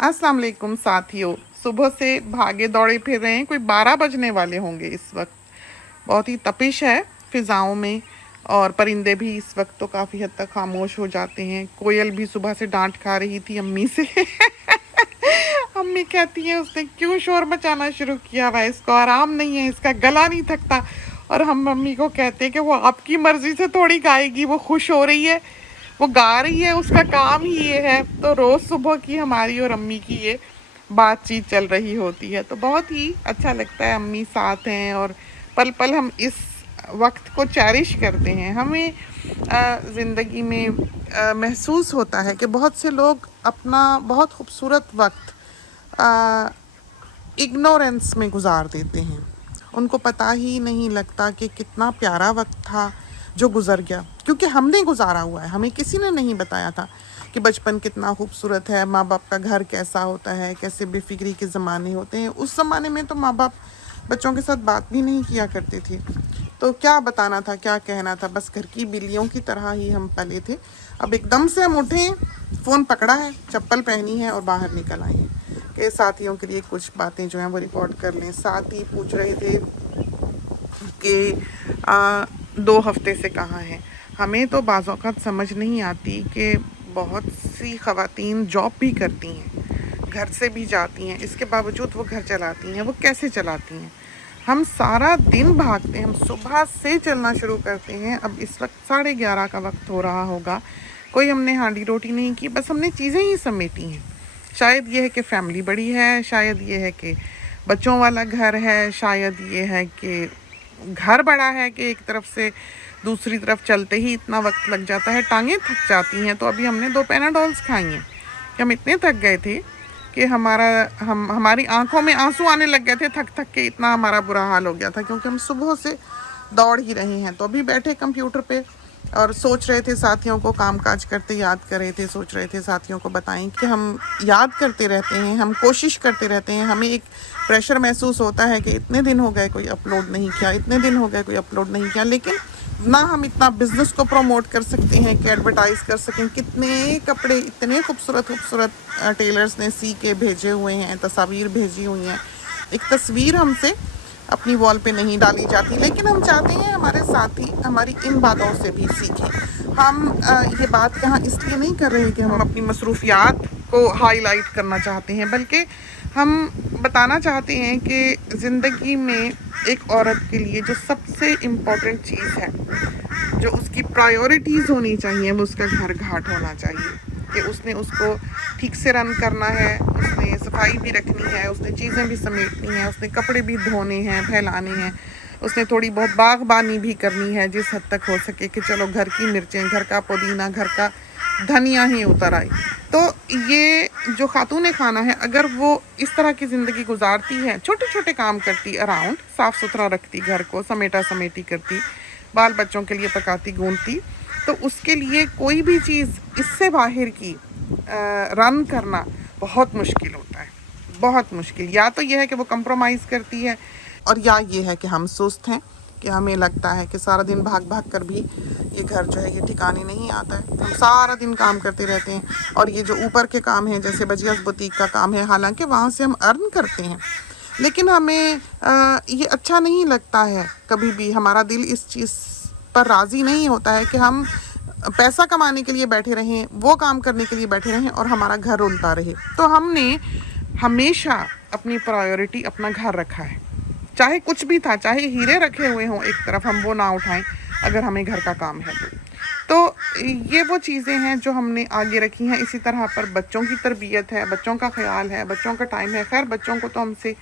अस्सलाम वालेकुम साथियों। सुबह से भागे दौड़े फिर रहे हैं, कोई 12 बजने वाले होंगे इस वक्त। बहुत ही तपिश है फिज़ाओं में और परिंदे भी इस वक्त तो काफ़ी हद तक खामोश हो जाते हैं। कोयल भी सुबह से डांट खा रही थी अम्मी से। अम्मी कहती हैं उसने क्यों शोर मचाना शुरू किया हुआ है, इसको आराम नहीं है, इसका गला नहीं थकता। और हम मम्मी को कहते हैं कि वो आपकी मर्ज़ी से थोड़ी गाएगी, वो खुश हो रही है, वो गा रही है, उसका काम ही ये है। तो रोज़ सुबह की हमारी और अम्मी की ये बातचीत चल रही होती है, तो बहुत ही अच्छा लगता है। अम्मी साथ हैं और पल पल हम इस वक्त को चेरिश करते हैं। हमें ज़िंदगी में महसूस होता है कि बहुत से लोग अपना बहुत खूबसूरत वक्त इग्नोरेंस में गुजार देते हैं। उनको पता ही नहीं लगता कि कितना प्यारा वक्त था जो गुज़र गया, क्योंकि हमने गुजारा हुआ है। हमें किसी ने नहीं बताया था कि बचपन कितना खूबसूरत है, माँ बाप का घर कैसा होता है, कैसे बेफिक्री के ज़माने होते हैं। उस ज़माने में तो माँ बाप बच्चों के साथ बात भी नहीं किया करते थे, तो क्या बताना था, क्या कहना था। बस घर की बिल्लियों की तरह ही हम पले थे। अब एकदम से हम उठे, फ़ोन पकड़ा है, चप्पल पहनी है और बाहर निकल आए हैं कि साथियों के लिए कुछ बातें जो हैं वो रिकॉर्ड कर लें। साथी पूछ रहे थे कि 2 हफ्ते से कहाँ हैं। हमें तो बाज़ औक़ात समझ नहीं आती कि बहुत सी ख़वातीन जॉब भी करती हैं, घर से भी जाती हैं, इसके बावजूद वो घर चलाती हैं। वो कैसे चलाती हैं? हम सारा दिन भागते हैं, हम सुबह से चलना शुरू करते हैं। अब इस वक्त 11:30 का वक्त हो रहा होगा, कोई हमने हांडी रोटी नहीं की, बस हमने चीज़ें ही समेटी हैं। शायद ये है कि फैमिली बड़ी है, शायद ये है कि बच्चों वाला घर है, शायद ये है कि घर बड़ा है कि एक तरफ से दूसरी तरफ चलते ही इतना वक्त लग जाता है, टांगें थक जाती हैं। तो अभी हमने 2 पैनाडोल्स खाई हैं कि हम इतने थक गए थे कि हमारी आंखों में आंसू आने लग गए थे, थक थक के इतना हमारा बुरा हाल हो गया था, क्योंकि हम सुबह से दौड़ ही रहे हैं। तो अभी बैठे कंप्यूटर पे और सोच रहे थे, साथियों को कामकाज करते याद कर रहे थे, सोच रहे थे साथियों को बताएं कि हम याद करते रहते हैं, हम कोशिश करते रहते हैं। हमें एक प्रेशर महसूस होता है कि इतने दिन हो गए कोई अपलोड नहीं किया, इतने दिन हो गए कोई अपलोड नहीं किया, लेकिन ना हम इतना बिज़नेस को प्रमोट कर सकते हैं कि एडवर्टाइज़ कर सकें। कितने कपड़े इतने खूबसूरत खूबसूरत टेलर्स ने सी के भेजे हुए हैं, तस्वीर भेजी हुई हैं। एक तस्वीर हमसे अपनी वॉल पे नहीं डाली जाती, लेकिन हम चाहते हैं हमारे साथी हमारी इन बातों से भी सीखें। हम ये बात यहाँ इसलिए नहीं कर रहे कि हम अपनी मसरूफियात को हाईलाइट करना चाहते हैं, बल्कि हम बताना चाहते हैं कि ज़िंदगी में एक औरत के लिए जो सबसे इम्पोर्टेंट चीज़ है, जो उसकी प्रायोरिटीज़ होनी चाहिए, वो उसका घर घाट होना चाहिए। कि उसने उसको ठीक से रन करना है, उसने सफाई भी रखनी है, उसने चीज़ें भी समेटनी हैं, उसने कपड़े भी धोने हैं, फैलाने हैं, उसने थोड़ी बहुत बागबानी भी करनी है जिस हद तक हो सके कि चलो घर की मिर्चें, घर का पुदीना, घर का धनिया ही उतर आए। तो ये जो खातून खाना है, अगर वो इस तरह की ज़िंदगी गुजारती है, छोटे छोटे काम करती, अराउंड साफ़ सुथरा रखती, घर को समेटा समेटी करती, बाल बच्चों के लिए पकाती गूंथती, तो उसके लिए कोई भी चीज़ इससे बाहर की रन करना बहुत मुश्किल होता है, बहुत मुश्किल। या तो यह है कि वो कंप्रोमाइज़ करती है, और या ये है कि हम सुस्त हैं, कि हमें लगता है कि सारा दिन भाग भाग कर भी ये घर जो है ये ठिकाने नहीं आता है। हम सारा दिन काम करते रहते हैं, और ये जो ऊपर के काम हैं जैसे बजियास बुटीक का काम है, हालांकि वहाँ से हम अर्न करते हैं, लेकिन हमें ये अच्छा नहीं लगता है। कभी भी हमारा दिल इस चीज़ पर राज़ी नहीं होता है कि हम पैसा कमाने के लिए बैठे रहें, वो काम करने के लिए बैठे रहें और हमारा घर रुलता रहे। तो हमने हमेशा अपनी प्रायोरिटी अपना घर रखा है, चाहे कुछ भी था, चाहे हीरे रखे हुए हों एक तरफ, हम वो ना उठाएं अगर हमें घर का काम है तो ये वो चीज़ें हैं जो हमने आगे रखी हैं। इसी तरह पर बच्चों की तरबियत है, बच्चों का ख्याल है, बच्चों का टाइम है। खैर, बच्चों को तो हमसे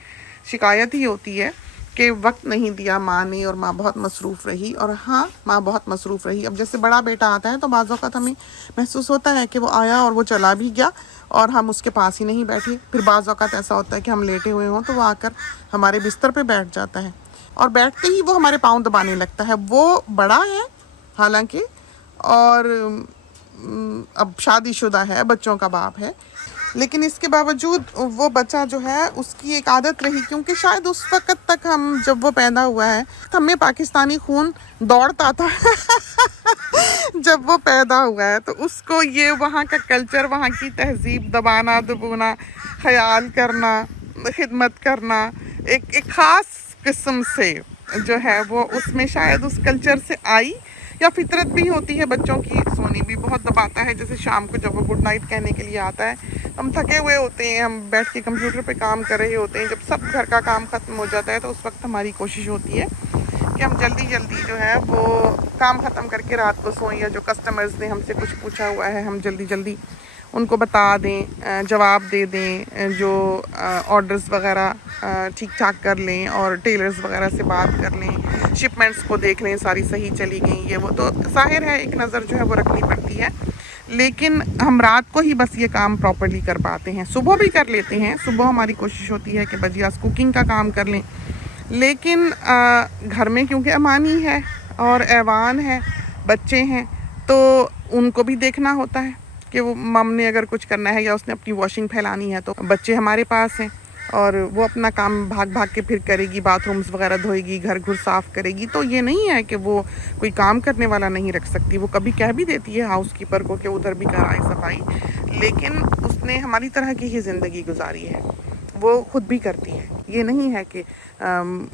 शिकायत ही होती है कि वक्त नहीं दिया माँ ने, और माँ बहुत मसरूफ़ रही। और हाँ, माँ बहुत मसरूफ़ रही। अब जैसे बड़ा बेटा आता है तो बाज़ औक़ात हमें महसूस होता है कि वो आया और वो चला भी गया और हम उसके पास ही नहीं बैठे। फिर बाज़ औक़ात ऐसा होता है कि हम लेटे हुए हों तो वो आकर हमारे बिस्तर पे बैठ जाता है, और बैठते ही वो हमारे पाँव दबाने लगता है। वो बड़ा है हालांकि, और अब शादीशुदा है, बच्चों का बाप है, लेकिन इसके बावजूद वो बच्चा जो है उसकी एक आदत रही, क्योंकि शायद उस वक़्त तक हम जब वो पैदा हुआ है हमें पाकिस्तानी खून दौड़ता था। जब वो पैदा हुआ है तो उसको ये वहाँ का कल्चर, वहाँ की तहज़ीब, दबाना दबोना ख्याल करना, खिदमत करना, एक ख़ास किस्म से जो है वो उसमें शायद उस कल्चर से आई, या फितरत भी होती है बच्चों की। सोनी भी बहुत दबाता है, जैसे शाम को जब वो गुड नाइट कहने के लिए आता है, हम थके हुए होते हैं, हम बैठ के कंप्यूटर पे काम कर रहे होते हैं, जब सब घर का काम ख़त्म हो जाता है तो उस वक्त हमारी कोशिश होती है कि हम जल्दी जल्दी जो है वो काम ख़त्म करके रात को सोएं, या जो कस्टमर्स ने हमसे कुछ पूछा हुआ है हम जल्दी जल्दी उनको बता दें, जवाब दे दें, जो ऑर्डर्स वगैरह ठीक ठाक कर लें, और टेलर्स वगैरह से बात कर लें, शिपमेंट्स को देख लें सारी सही चली गई, ये वो तो ज़ाहिर है एक नज़र जो है वो रखनी पड़ती है। लेकिन हम रात को ही बस ये काम प्रॉपर्ली कर पाते हैं। सुबह भी कर लेते हैं, सुबह हमारी कोशिश होती है कि बजियास कुकिंग का काम कर लें, लेकिन घर में क्योंकि अमानी है और ऐवान है, बच्चे हैं, तो उनको भी देखना होता है कि वो मम ने अगर कुछ करना है या उसने अपनी वॉशिंग फैलानी है तो बच्चे हमारे पास हैं और वो अपना काम भाग भाग के फिर करेगी, बाथरूम्स वगैरह धोएगी, घर घुर साफ़ करेगी। तो ये नहीं है कि वो कोई काम करने वाला नहीं रख सकती, वो कभी कह भी देती है हाउस कीपर को कि उधर भी कराए सफाई, लेकिन उसने हमारी तरह की ही ज़िंदगी गुजारी है, वो खुद भी करती है। ये नहीं है कि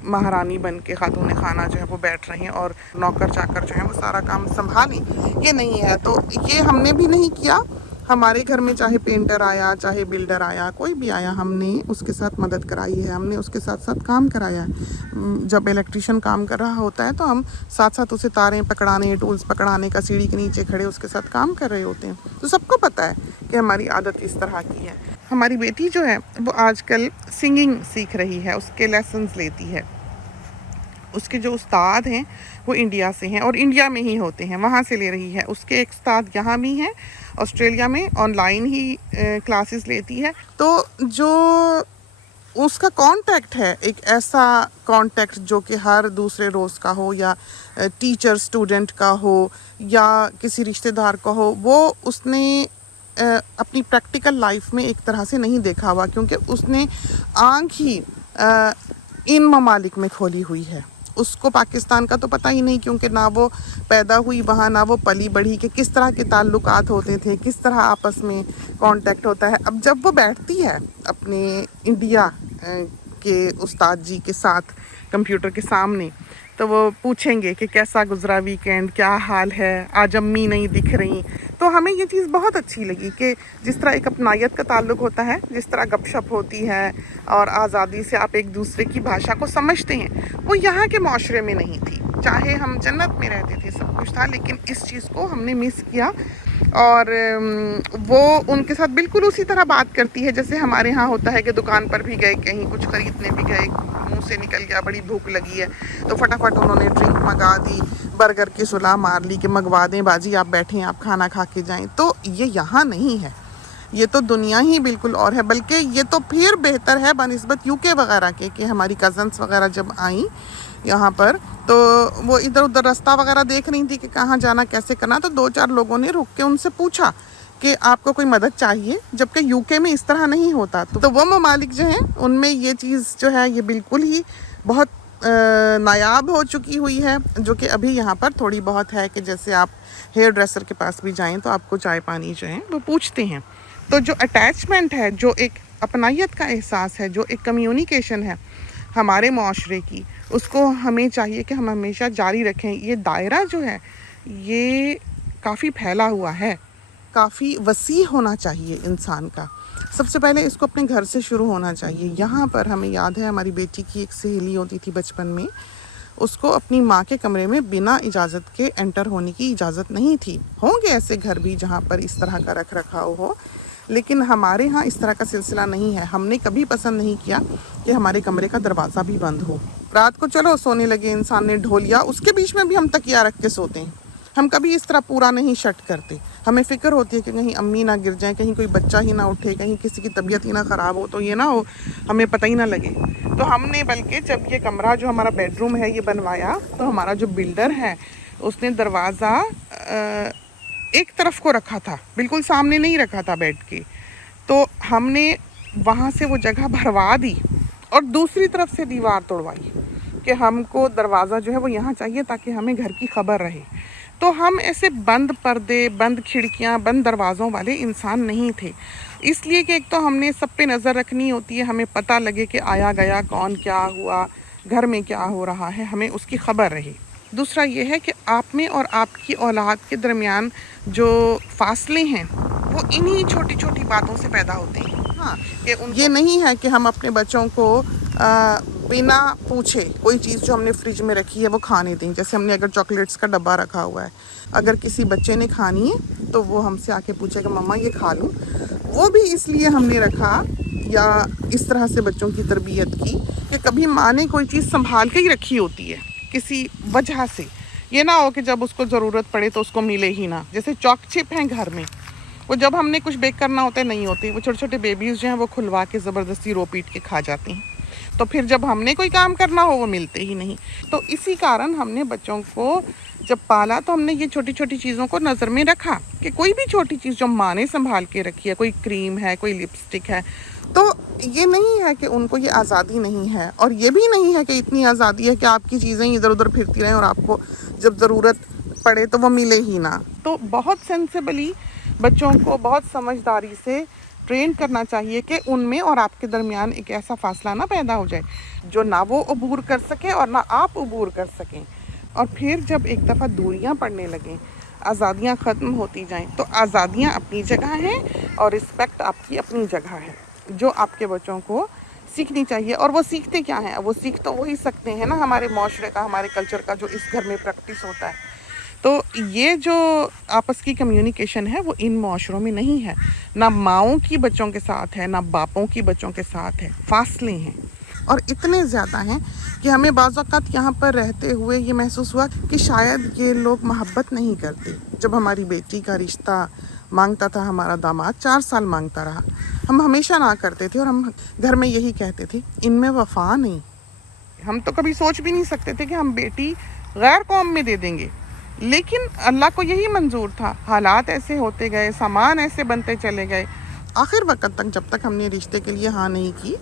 महारानी बन के खातून खाना जो है वो बैठ रही हैं और नौकर चाकर जो है वो सारा काम संभालें, ये नहीं है। तो ये हमने भी नहीं किया। हमारे घर में चाहे पेंटर आया, चाहे बिल्डर आया, कोई भी आया, हमने उसके साथ मदद कराई है, हमने उसके साथ साथ काम कराया है। जब इलेक्ट्रिशियन काम कर रहा होता है तो हम साथ साथ उसे तारें पकड़ाने, टूल्स पकड़ाने का, सीढ़ी के नीचे खड़े उसके साथ काम कर रहे होते हैं। तो सबको पता है कि हमारी आदत इस तरह की है। हमारी बेटी जो है वो आजकल सिंगिंग सीख रही है, उसके लेसन्स लेती है। उसके जो उस्ताद हैं वो इंडिया से हैं और इंडिया में ही होते हैं, वहाँ से ले रही है। उसके एक उस्ताद यहाँ भी हैं ऑस्ट्रेलिया में, ऑनलाइन ही क्लासेस लेती है। तो जो उसका कांटेक्ट है, एक ऐसा कांटेक्ट जो कि हर दूसरे रोज़ का हो, या टीचर स्टूडेंट का हो, या किसी रिश्तेदार का हो, वो उसने अपनी प्रैक्टिकल लाइफ में एक तरह से नहीं देखा हुआ, क्योंकि उसने आँख ही इन ममालिक में खोली हुई है। उसको पाकिस्तान का तो पता ही नहीं, क्योंकि ना वो पैदा हुई वहाँ, ना वो पली बढ़ी, कि किस तरह के ताल्लुकात होते थे, किस तरह आपस में कांटेक्ट होता है। अब जब वो बैठती है अपने इंडिया के उस्ताद जी के साथ कंप्यूटर के सामने, तो वो पूछेंगे कि कैसा गुजरा वीकेंड, क्या हाल है, आज अम्मी नहीं दिख रही। तो हमें ये चीज़ बहुत अच्छी लगी कि जिस तरह एक अपनायत का ताल्लुक़ होता है, जिस तरह गपशप होती है और आज़ादी से आप एक दूसरे की भाषा को समझते हैं, वो यहाँ के माशरे में नहीं थी। चाहे हम जन्नत में रहते थे, सब कुछ था, लेकिन इस चीज़ को हमने मिस किया। और वो उनके साथ बिल्कुल उसी तरह बात करती है जैसे हमारे यहाँ होता है कि दुकान पर भी गए, कहीं कुछ ख़रीदने भी गए, मुंह से निकल गया बड़ी भूख लगी है तो फटाफट उन्होंने ड्रिंक मंगा दी, बर्गर की सुलाह मार ली कि मंगवा दें बाजी, आप बैठें, आप खाना खा के जाएं। तो ये यहाँ नहीं है, ये तो दुनिया ही बिल्कुल और है। बल्कि ये तो फिर बेहतर है बनिस्बत यूके वगैरह के, कि हमारी कज़न्स वगैरह जब आई यहाँ पर तो वो इधर उधर रास्ता वगैरह देख रही थी कि कहाँ जाना, कैसे करना, तो 2-4 लोगों ने रुक के उनसे पूछा कि आपको कोई मदद चाहिए, जबकि यूके में इस तरह नहीं होता। तो वो ममालिक जो हैं उनमें ये चीज़ जो है ये बिल्कुल ही बहुत नायाब हो चुकी हुई है, जो कि अभी यहाँ पर थोड़ी बहुत है कि जैसे आप हेयर ड्रेसर के पास भी जाएं तो आपको चाय पानी जो है वो पूछते हैं। तो जो अटैचमेंट है, जो एक अपनायत का एहसास है, जो एक कम्युनिकेशन है हमारे माशरे की, उसको हमें चाहिए कि हम हमेशा जारी रखें। ये दायरा जो है ये काफ़ी फैला हुआ है, काफ़ी वसी होना चाहिए इंसान का। सबसे पहले इसको अपने घर से शुरू होना चाहिए। यहाँ पर हमें याद है हमारी बेटी की एक सहेली होती थी बचपन में, उसको अपनी माँ के कमरे में बिना इजाज़त के एंटर होने की इजाज़त नहीं थी। होंगे ऐसे घर भी जहाँ पर इस तरह का रख रखाव हो, लेकिन हमारे यहाँ इस तरह का सिलसिला नहीं है। हमने कभी पसंद नहीं किया कि हमारे कमरे का दरवाज़ा भी बंद हो। रात को चलो सोने लगे, इंसान ने ढोलिया, उसके बीच में भी हम तकिया रख के सोते हैं। हम कभी इस तरह पूरा नहीं शट करते। हमें फ़िक्र होती है कि कहीं अम्मी ना गिर जाए, कहीं कोई बच्चा ही ना उठे, कहीं किसी की तबीयत ही ना ख़राब हो, तो ये ना हो हमें पता ही ना लगे। तो हमने बल्कि जब ये कमरा जो हमारा बेडरूम है ये बनवाया, तो हमारा जो बिल्डर है उसने दरवाज़ा एक तरफ को रखा था, बिल्कुल सामने नहीं रखा था बेड के। तो हमने वहाँ से वो जगह भरवा दी और दूसरी तरफ से दीवार तोड़वाई कि हमको दरवाज़ा जो है वो यहाँ चाहिए ताकि हमें घर की खबर रहे। तो हम ऐसे बंद पर्दे, बंद खिड़कियाँ, बंद दरवाज़ों वाले इंसान नहीं थे। इसलिए कि एक तो हमने सब पे नज़र रखनी होती है, हमें पता लगे कि आया गया कौन, क्या हुआ, घर में क्या हो रहा है, हमें उसकी खबर रहे। दूसरा ये है कि आप में और आपकी औलाद के दरमियान जो फासले हैं वो इन्हीं छोटी छोटी बातों से पैदा होते हैं। हाँ, ये नहीं है कि हम अपने बच्चों को बिना पूछे कोई चीज़ जो हमने फ्रिज में रखी है वो खाने दें। जैसे हमने अगर चॉकलेट्स का डब्बा रखा हुआ है, अगर किसी बच्चे ने खानी है तो वो हमसे आके पूछेगा मम्मा ये खा लूँ। वो भी इसलिए हमने रखा या इस तरह से बच्चों की तरबियत की कि कभी माँ ने कोई चीज़ संभाल के ही रखी होती है किसी वजह से। ये ना हो कि जब उसको ज़रूरत पड़े तो उसको मिले ही ना। जैसे चॉक चिप हैं घर में, वो जब हमने कुछ बेक करना होता है नहीं होते, वो छोटे छोटे बेबीज़ जो हैं वो खुलवा के ज़बरदस्ती रो पीट के खा जाते हैं। तो फिर जब हमने कोई काम करना हो वो मिलते ही नहीं। तो इसी कारण हमने बच्चों को जब पाला तो हमने ये छोटी छोटी चीज़ों को नज़र में रखा कि कोई भी छोटी चीज़ जो माँ ने संभाल के रखी है, कोई क्रीम है, कोई लिपस्टिक है, तो ये नहीं है कि उनको ये आज़ादी नहीं है, और ये भी नहीं है कि इतनी आज़ादी है कि आपकी चीज़ें इधर उधर फिरती रहें और आपको जब ज़रूरत पड़े तो वो मिले ही ना। तो बहुत सेंसिबली बच्चों को बहुत समझदारी से ट्रेन करना चाहिए कि उनमें और आपके दरमियान एक ऐसा फासला ना पैदा हो जाए जो ना वो अबूर कर सके और ना आप अबूर कर सकें। और फिर जब एक दफ़ा दूरियां पड़ने लगें, आज़ादियां ख़त्म होती जाएं, तो आज़ादियां अपनी जगह हैं और रिस्पेक्ट आपकी अपनी जगह है, जो आपके बच्चों को सीखनी चाहिए। और वो सीखते क्या हैं? वो सीख तो वही सकते हैं ना हमारे माशरे का, हमारे कल्चर का, जो इस घर में प्रैक्टिस होता है। तो ये जो आपस की कम्युनिकेशन है वो इन माशरों में नहीं है। ना माँओं की बच्चों के साथ है, ना बापों की बच्चों के साथ है। फासले हैं और इतने ज़्यादा हैं कि हमें बाज़ औक़ात यहाँ पर रहते हुए ये महसूस हुआ कि शायद ये लोग मोहब्बत नहीं करते। जब हमारी बेटी का रिश्ता मांगता था हमारा दामाद, 4 साल मांगता रहा, हम हमेशा ना करते थे और हम घर में यही कहते थे इनमें वफ़ा नहीं। हम तो कभी सोच भी नहीं सकते थे कि हम बेटी गैर कौम में दे देंगे, लेकिन अल्लाह को यही मंजूर था। हालात ऐसे होते गए, सामान ऐसे बनते चले गए। आखिर वक्त तक जब तक हमने रिश्ते के लिए हाँ नहीं की,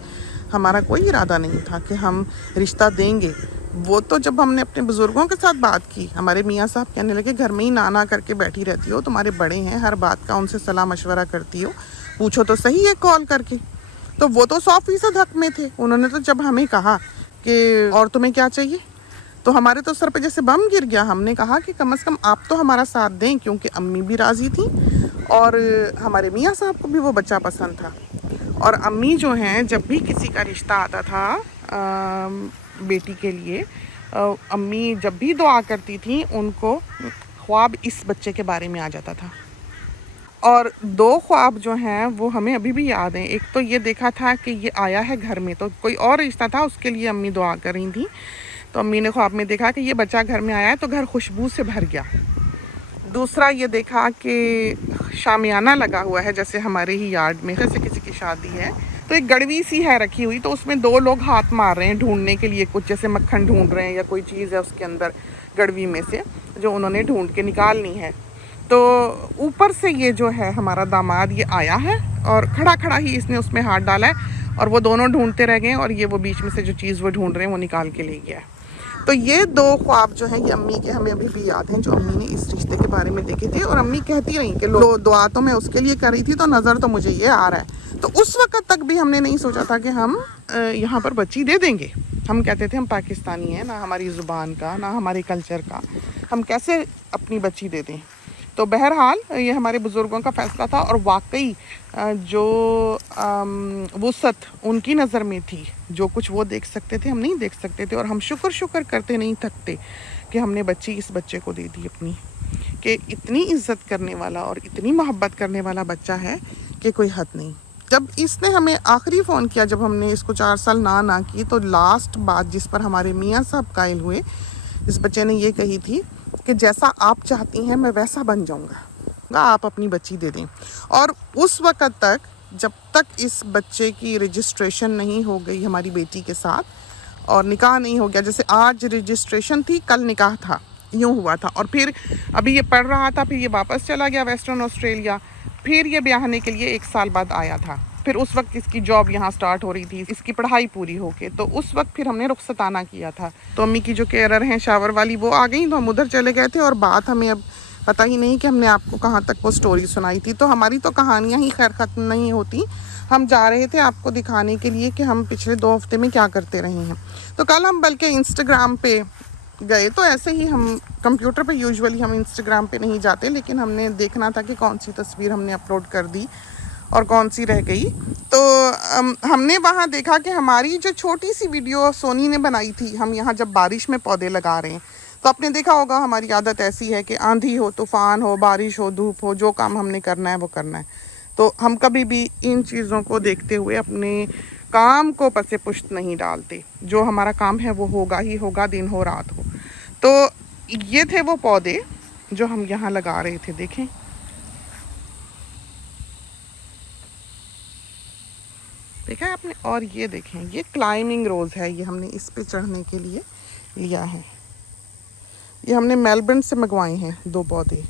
हमारा कोई इरादा नहीं था कि हम रिश्ता देंगे। वो तो जब हमने अपने बुज़ुर्गों के साथ बात की, हमारे मियाँ साहब कहने लगे घर में ही ना ना करके बैठी रहती हो, तुम्हारे बड़े हैं, हर बात का उनसे सलाह मशवरा करती हो, पूछो तो सही है कॉल करके। तो वो तो 100% हक में थे। उन्होंने तो जब हमें कहा कि और तुम्हें क्या चाहिए, तो हमारे तो सर पे जैसे बम गिर गया। हमने कहा कि कम से कम आप तो हमारा साथ दें, क्योंकि अम्मी भी राज़ी थी और हमारे मियाँ साहब को भी वो बच्चा पसंद था। और अम्मी जो हैं, जब भी किसी का रिश्ता आता था बेटी के लिए, अम्मी जब भी दुआ करती थी उनको ख्वाब इस बच्चे के बारे में आ जाता था। और 2 ख्वाब जो हैं वो हमें अभी भी याद हैं। एक तो ये देखा था कि ये आया है घर में, तो कोई और रिश्ता था, उसके लिए अम्मी दुआ कर रही थी। तो अम्मी ने ख्वाब में देखा कि ये बच्चा घर में आया है तो घर खुशबू से भर गया। दूसरा ये देखा कि शामियाना लगा हुआ है, जैसे हमारे ही यार्ड में, जैसे किसी की शादी है तो एक गड़वी सी है रखी हुई, तो उसमें 2 लोग हाथ मार रहे हैं ढूंढने के लिए कुछ, जैसे मक्खन ढूंढ रहे हैं या कोई चीज़ है उसके अंदर गड़वी में से जो उन्होंने ढूंढ के निकालनी है। तो ऊपर से ये जो है हमारा दामाद ये आया है और खड़ा खड़ा ही इसने उसमें हाथ डाला है और वो दोनों ढूंढते रह गए और ये वो बीच में से जो चीज़ वो ढूंढ रहे हैं वो निकाल के ले गया है। तो ये 2 ख्वाब जो हैं ये अम्मी के हमें अभी भी याद हैं, जो अम्मी ने इस रिश्ते के बारे में देखे थे। और अम्मी कहती रही कि लो दुआ तो मैं उसके लिए कर रही थी, तो नज़र तो मुझे ये आ रहा है। तो उस वक्त तक भी हमने नहीं सोचा था कि हम यहाँ पर बच्ची दे देंगे। हम कहते थे हम पाकिस्तानी हैं, ना हमारी ज़ुबान का ना हमारे कल्चर का, हम कैसे अपनी बच्ची दे दें। तो बहरहाल ये हमारे बुज़ुर्गों का फ़ैसला था और वाकई जो वुसअत उनकी नज़र में थी, जो कुछ वो देख सकते थे हम नहीं देख सकते थे। और हम शुक्र करते नहीं थकते कि हमने बच्ची इस बच्चे को दे दी अपनी, कि इतनी इज़्ज़त करने वाला और इतनी मोहब्बत करने वाला बच्चा है कि कोई हद नहीं। जब इसने हमें आखिरी फ़ोन किया, जब हमने इसको 4 साल ना की, तो लास्ट बात जिस पर हमारे मियाँ साहब कायल हुए, इस बच्चे ने ये कही थी कि जैसा आप चाहती हैं मैं वैसा बन जाऊंगा, आप अपनी बच्ची दे दें। और उस वक़्त तक, जब तक इस बच्चे की रजिस्ट्रेशन नहीं हो गई हमारी बेटी के साथ और निकाह नहीं हो गया, जैसे आज रजिस्ट्रेशन थी कल निकाह था, यूँ हुआ था। और फिर अभी ये पढ़ रहा था, फिर ये वापस चला गया वेस्टर्न ऑस्ट्रेलिया, फिर ये ब्याहने के लिए 1 साल बाद आया था। फिर उस वक्त इसकी जॉब यहाँ स्टार्ट हो रही थी, इसकी पढ़ाई पूरी होके, तो उस वक्त फिर हमने रुखसताना किया था। तो अम्मी की जो केयरर हैं शावर वाली वो आ गई, तो हम उधर चले गए थे। और बात हमें अब पता ही नहीं कि हमने आपको कहाँ तक वो स्टोरी सुनाई थी। तो हमारी तो कहानियाँ ही खैर ख़त्म नहीं होती। हम जा रहे थे आपको दिखाने के लिए कि हम पिछले 2 हफ्ते में क्या करते रहे हैं। तो कल हम बल्कि इंस्टाग्राम पे गए, तो ऐसे ही हम कंप्यूटर पे यूजुअली हम इंस्टाग्राम पे नहीं जाते, लेकिन हमने देखना था कि कौन सी तस्वीर हमने अपलोड कर दी और कौन सी रह गई। तो हमने वहाँ देखा कि हमारी जो छोटी सी वीडियो सोनी ने बनाई थी, हम यहाँ जब बारिश में पौधे लगा रहे हैं, तो आपने देखा होगा हमारी आदत ऐसी है कि आंधी हो, तूफ़ान हो, बारिश हो, धूप हो, जो काम हमने करना है वो करना है। तो हम कभी भी इन चीज़ों को देखते हुए अपने काम को पसे पुष्ट नहीं डालते। जो हमारा काम है वो होगा ही होगा, दिन हो रात हो। तो ये थे वो पौधे जो हम यहाँ लगा रहे थे, देखें। देखा है आपने? और ये देखें, ये क्लाइंबिंग रोज़ है, ये हमने इस पे चढ़ने के लिए लिया है। ये हमने मेलबर्न से मंगवाए हैं 2 पौधे।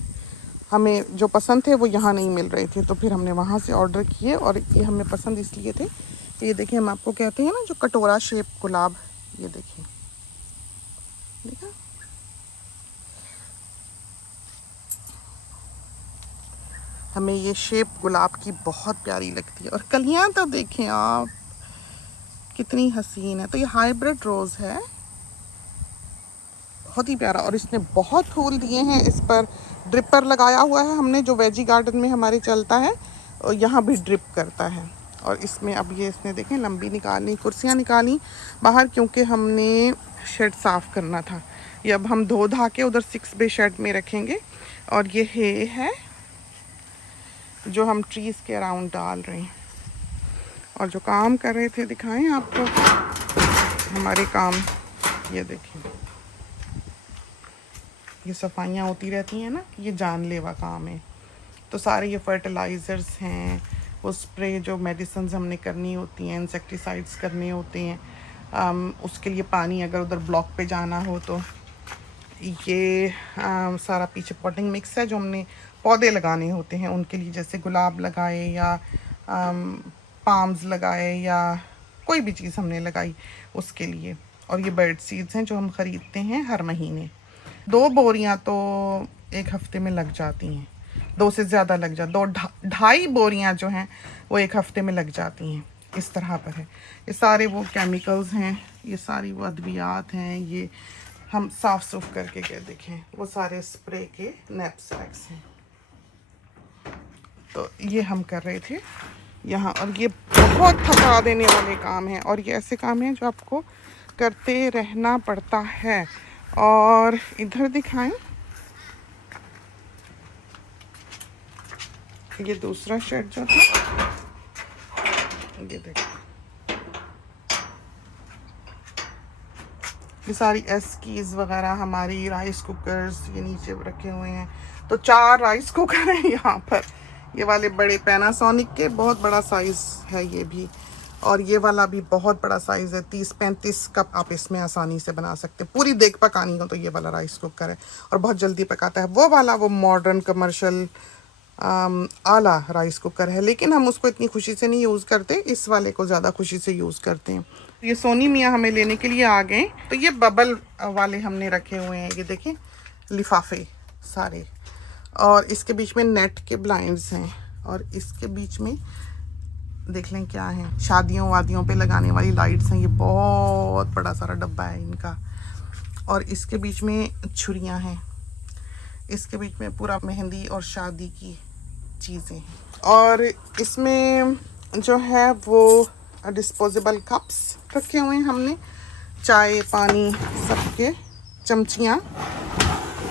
हमें जो पसंद थे वो यहाँ नहीं मिल रहे थे, तो फिर हमने वहाँ से ऑर्डर किए। और ये हमें पसंद इसलिए थे, ये देखिए, हम आपको कहते हैं ना जो कटोरा शेप गुलाब, ये देखिए, देखा? हमें ये शेप गुलाब की बहुत प्यारी लगती है। और कलियाँ तो देखें आप कितनी हसीन है। तो ये हाइब्रिड रोज़ है, बहुत ही प्यारा। और इसने बहुत फूल दिए हैं। इस पर ड्रिपर लगाया हुआ है हमने, जो वेजी गार्डन में हमारे चलता है, और यहाँ भी ड्रिप करता है। और इसमें अब ये इसने देखें लंबी निकाली, कुर्सियाँ निकाली बाहर, क्योंकि हमने शेड साफ़ करना था। ये अब हम धो धा के उधर 6 बे शेड में रखेंगे। और ये है जो हम ट्रीज़ के अराउंड डाल रहे हैं। और जो काम कर रहे थे दिखाएं आपको हमारे काम, ये देखें, ये सफाइयाँ होती रहती हैं ना, ये जानलेवा काम है। तो सारे ये फर्टिलाइज़र्स हैं, वो स्प्रे जो मेडिसिन हमने करनी होती हैं, इंसेक्टिसाइड्स करने होते हैं, उसके लिए पानी अगर उधर ब्लॉक पे जाना हो तो ये सारा पीछे पॉटिंग मिक्स है जो हमने पौधे लगाने होते हैं उनके लिए, जैसे गुलाब लगाए या पाम्स लगाए या कोई भी चीज़ हमने लगाई उसके लिए। और ये बर्ड सीड्स हैं जो हम ख़रीदते हैं हर महीने। 2 बोरियां तो 1 हफ्ते में लग जाती हैं, 2 से ज़्यादा लग जा 2-2.5 बोरियां जो हैं वो 1 हफ्ते में लग जाती हैं। इस तरह पर है। ये सारे वो केमिकल्स हैं, ये सारी वो अद्वियात हैं, ये हम साफ़ सुफ करके गए, देखें वो सारे स्प्रे के नैपसैक्स हैं। तो ये हम कर रहे थे यहाँ। और ये बहुत थका देने वाले काम हैं, और ये ऐसे काम हैं जो आपको करते रहना पड़ता है। और इधर दिखाएं, ये दूसरा शेड जो था, ये देखो, ये सारी एस्कीज वगैरह, हमारी राइस कुकर्स ये नीचे रखे हुए हैं। तो 4 राइस कुकर हैं यहाँ पर। ये वाले बड़े पैनासोनिक के, बहुत बड़ा साइज़ है ये भी, और ये वाला भी बहुत बड़ा साइज़ है। 30-35 कप आप इसमें आसानी से बना सकते हैं। पूरी देग पकानी हो तो ये वाला राइस कुकर है, और बहुत जल्दी पकाता है। वो वाला वो मॉडर्न कमर्शियल आला राइस कुकर है, लेकिन हम उसको इतनी खुशी से नहीं यूज़ करते, इस वाले को ज़्यादा खुशी से यूज़ करते हैं। ये सोनी मियाँ हमें लेने के लिए आ गए, तो ये बबल वाले हमने रखे हुए हैं, ये देखें लिफाफे सारे। और इसके बीच में नेट के ब्लाइंड्स हैं, और इसके बीच में देख लें क्या है, शादियों वादियों पे लगाने वाली लाइट्स हैं। ये बहुत बड़ा सारा डब्बा है इनका। और इसके बीच में छुरियां हैं, इसके बीच में पूरा मेहंदी और शादी की चीज़ें हैं। और इसमें जो है वो डिस्पोजेबल कप्स रखे हुए हैं हमने, चाय पानी सबके, चमचियाँ।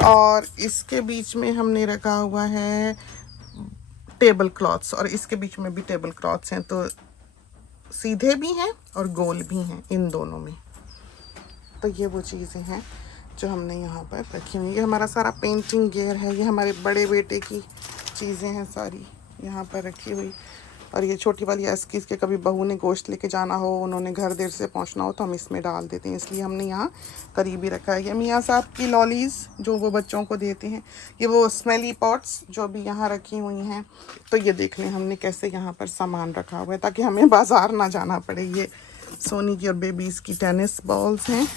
और इसके बीच में हमने रखा हुआ है टेबल क्लॉथ्स, और इसके बीच में भी टेबल क्लॉथ्स हैं। तो सीधे भी हैं और गोल भी हैं इन दोनों में। तो ये वो चीज़ें हैं जो हमने यहाँ पर रखी हुई। ये हमारा सारा पेंटिंग गियर है, ये हमारे बड़े बेटे की चीज़ें हैं सारी यहाँ पर रखी हुई। और ये छोटी वाली एस्कीज़ के कभी बहू ने गोश्त लेके जाना हो, उन्होंने घर देर से पहुंचना हो, तो हम इसमें डाल देते हैं, इसलिए हमने यहाँ करीब ही रखा है। ये मियाँ साहब की लॉलीज़ जो वो बच्चों को देते हैं, ये वो स्मेली पॉट्स जो अभी यहाँ रखी हुई हैं। तो ये देख लें हमने कैसे यहाँ पर सामान रखा हुआ है ताकि हमें बाज़ार ना जाना पड़े। ये सोनी की और बेबीज़ की टेनिस बॉल्स हैं।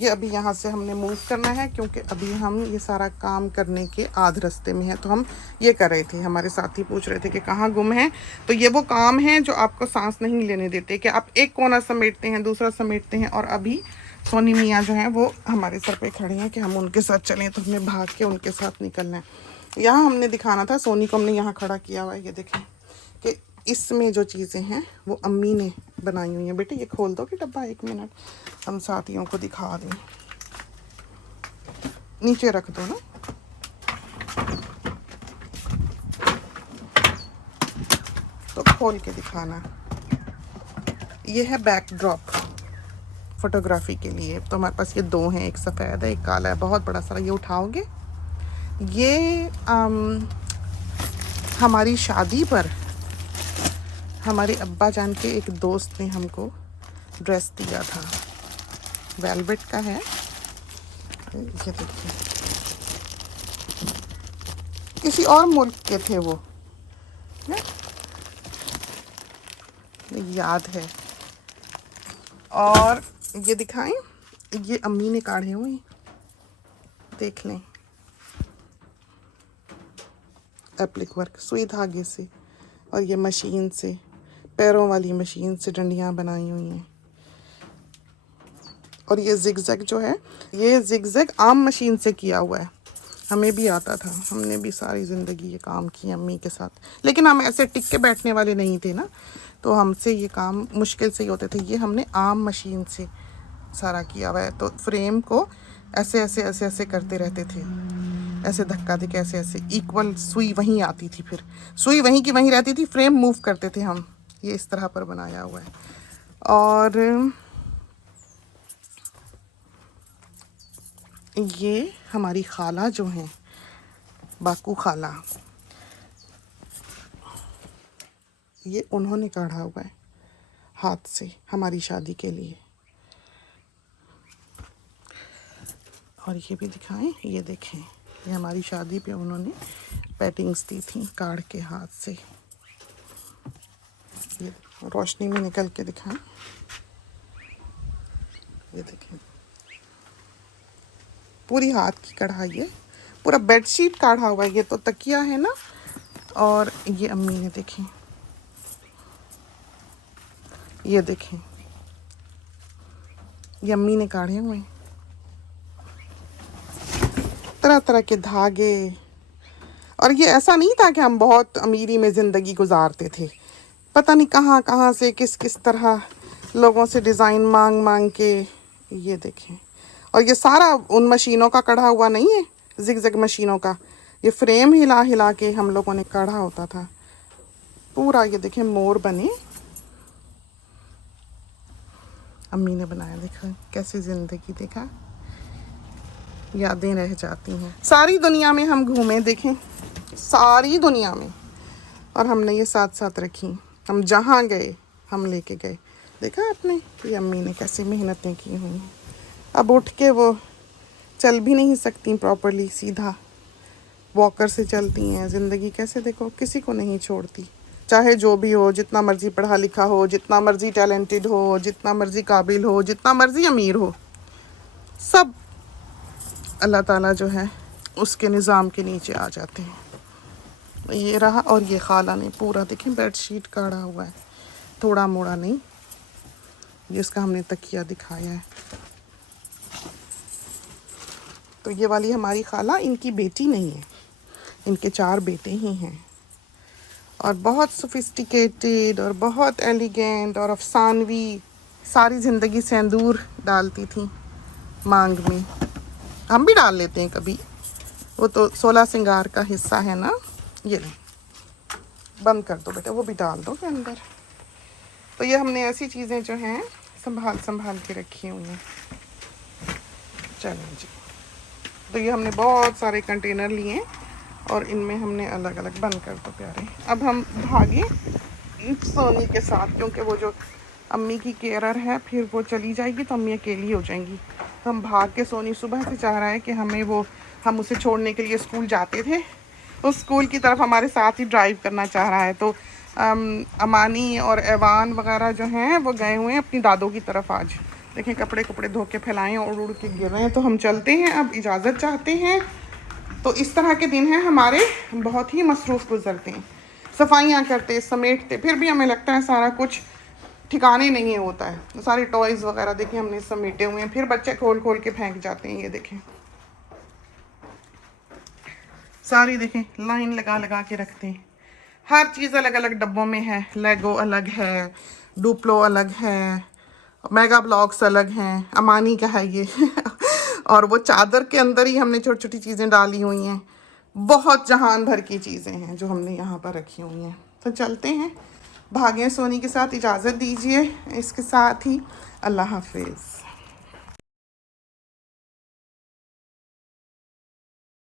ये अभी यहाँ से हमने मूव करना है क्योंकि अभी हम ये सारा काम करने के आध रास्ते में हैं। तो हम ये कर रहे थे, हमारे साथी पूछ रहे थे कि कहाँ गुम हैं। तो ये वो काम है जो आपको सांस नहीं लेने देते, कि आप एक कोना समेटते हैं, दूसरा समेटते हैं, और अभी सोनी मियाँ जो हैं वो हमारे सर पे खड़े हैं कि हम उनके साथ चलें, तो हमें भाग के उनके साथ निकलना है। यहाँ हमने दिखाना था, सोनी को हमने यहाँ खड़ा किया हुआ है। ये देखें कि इसमें जो चीज़ें हैं वो अम्मी ने बनाई हुई हैं। बेटे ये खोल दो कि डब्बा, 1 मिनट, हम साथियों को दिखा दें। नीचे रख दो ना। तो खोल के दिखाना। ये है बैकड्रॉप फोटोग्राफी के लिए। तो हमारे पास ये 2 हैं, एक सफ़ेद है, एक काला है, बहुत बड़ा सारा। ये उठाओगे, ये हमारी शादी पर हमारे अब्बा जान के एक दोस्त ने हमको ड्रेस दिया था, वेलवेट का है। ये देखिए, किसी और मुल्क के थे वो, है? याद है। और ये दिखाएं, ये अम्मी ने काढ़े हुए, देख लें, एप्लिक वर्क सुई धागे से, और ये मशीन से, पैरों वाली मशीन से डंडियाँ बनाई हुई हैं। और ये जिगजैग जो है, ये जिगजैग आम मशीन से किया हुआ है। हमें भी आता था, हमने भी सारी ज़िंदगी ये काम किया अम्मी के साथ, लेकिन हम ऐसे टिक के बैठने वाले नहीं थे ना, तो हमसे ये काम मुश्किल से ही होते थे। ये हमने आम मशीन से सारा किया हुआ है। तो फ्रेम को ऐसे ऐसे ऐसे ऐसे करते रहते थे, ऐसे धक्का दे के ऐसे ऐसे, इक्वल सुई वहीं आती थी, फिर सुई वहीं की वहीं रहती थी, फ्रेम मूव करते थे हम। ये इस तरह पर बनाया हुआ है। और ये हमारी खाला जो हैं, बाकू खाला, ये उन्होंने काढ़ा हुआ है हाथ से हमारी शादी के लिए। और ये भी दिखाएं, ये देखें, ये हमारी शादी पे उन्होंने पैटिंग्स दी थी काढ़ के हाथ से। ये रोशनी में निकल के दिखाएं, ये देखें, पूरी हाथ की कढ़ाई है, पूरा बेडशीट काढ़ा हुआ है। ये तो तकिया है ना। और ये अम्मी ने देखें, ये देखें, ये अम्मी ने काढ़े हुए हैं, तरह तरह के धागे। और ये ऐसा नहीं था कि हम बहुत अमीरी में ज़िंदगी गुजारते थे, पता नहीं कहाँ कहाँ से किस किस तरह लोगों से डिज़ाइन मांग मांग के। ये देखें, और ये सारा उन मशीनों का कढ़ा हुआ नहीं है, जिग-जैग मशीनों का। ये फ्रेम हिला हिला के हम लोगों ने काढ़ा होता था पूरा। ये देखें, मोर बने, अम्मी ने बनाया। देखा कैसी ज़िंदगी, देखा, यादें रह जाती हैं। सारी दुनिया में हम घूमे, देखें, सारी दुनिया में, और हमने ये साथ साथ रखी। हम जहाँ गए हम लेके गए। देखा आपने, ये अम्मी ने कैसी मेहनतें की हुई हैं। अब उठ के वो चल भी नहीं सकती प्रॉपरली, सीधा वॉकर से चलती हैं। ज़िंदगी कैसे, देखो, किसी को नहीं छोड़ती, चाहे जो भी हो, जितना मर्जी पढ़ा लिखा हो, जितना मर्जी टैलेंटेड हो, जितना मर्जी काबिल हो, जितना मर्जी अमीर हो, सब अल्लाह ताला जो है उसके निज़ाम के नीचे आ जाते हैं। ये रहा। और ये खाला ने पूरा, देखें, बेडशीट काढ़ा हुआ है, थोड़ा मोड़ा नहीं। ये इसका हमने तकिया दिखाया है। तो ये वाली हमारी खाला, इनकी बेटी नहीं है, इनके 4 बेटे ही हैं, और बहुत सोफिस्टिकेटेड और बहुत एलिगेंट और अफसानवी। सारी ज़िंदगी सिंदूर डालती थी मांग में, हम भी डाल लेते हैं कभी, वो तो 16 सिंगार का हिस्सा है ना। ये नहीं, बंद कर दो बेटा, वो भी डाल दो के अंदर। तो ये हमने ऐसी चीज़ें जो हैं संभाल संभाल के रखी हुई हैं। चलें जी, तो ये हमने बहुत सारे कंटेनर लिए और इनमें हमने अलग अलग, बंद कर दो प्यारे। अब हम धागे सोनी के साथ, क्योंकि वो जो अम्मी की केयर है फिर वो चली जाएगी तो अम्मी अकेली हो जाएंगी। तो हम भाग के, सोनी सुबह से चाह रहा है कि हम उसे छोड़ने के लिए स्कूल जाते थे, उस स्कूल की तरफ हमारे साथ ही ड्राइव करना चाह रहा है। तो अमानी और एवान वगैरह जो हैं वो गए हुए हैं अपनी दादों की तरफ। आज देखें कपड़े कपड़े धो के फैलाएँ, उड़ उड़ के गिर रहे हैं। तो हम चलते हैं, अब इजाज़त चाहते हैं। तो इस तरह के दिन हैं हमारे, बहुत ही मसरूफ़ गुजरते हैं, सफाइयाँ करते समेटते, फिर भी हमें लगता है सारा कुछ ठिकाने नहीं होता है। सारे टॉयज़ वगैरह देखें हमने समेटे हुए हैं, फिर बच्चे खोल खोल के फेंक जाते हैं। ये देखें सारी देखें लाइन लगा लगा के रखते हैं, हर चीज़ अलग अलग डब्बों में है। लेगो अलग है, डुप्लो अलग है, मेगा ब्लॉक्स अलग हैं, अमानी का है ये और वो चादर के अंदर ही हमने छोटी छोटी चीज़ें डाली हुई हैं। बहुत जहान भर की चीज़ें हैं जो हमने यहाँ पर रखी हुई हैं। तो चलते हैं, भागें सोनी के साथ, इजाज़त दीजिए इसके साथ ही। अल्लाह हाफिज़।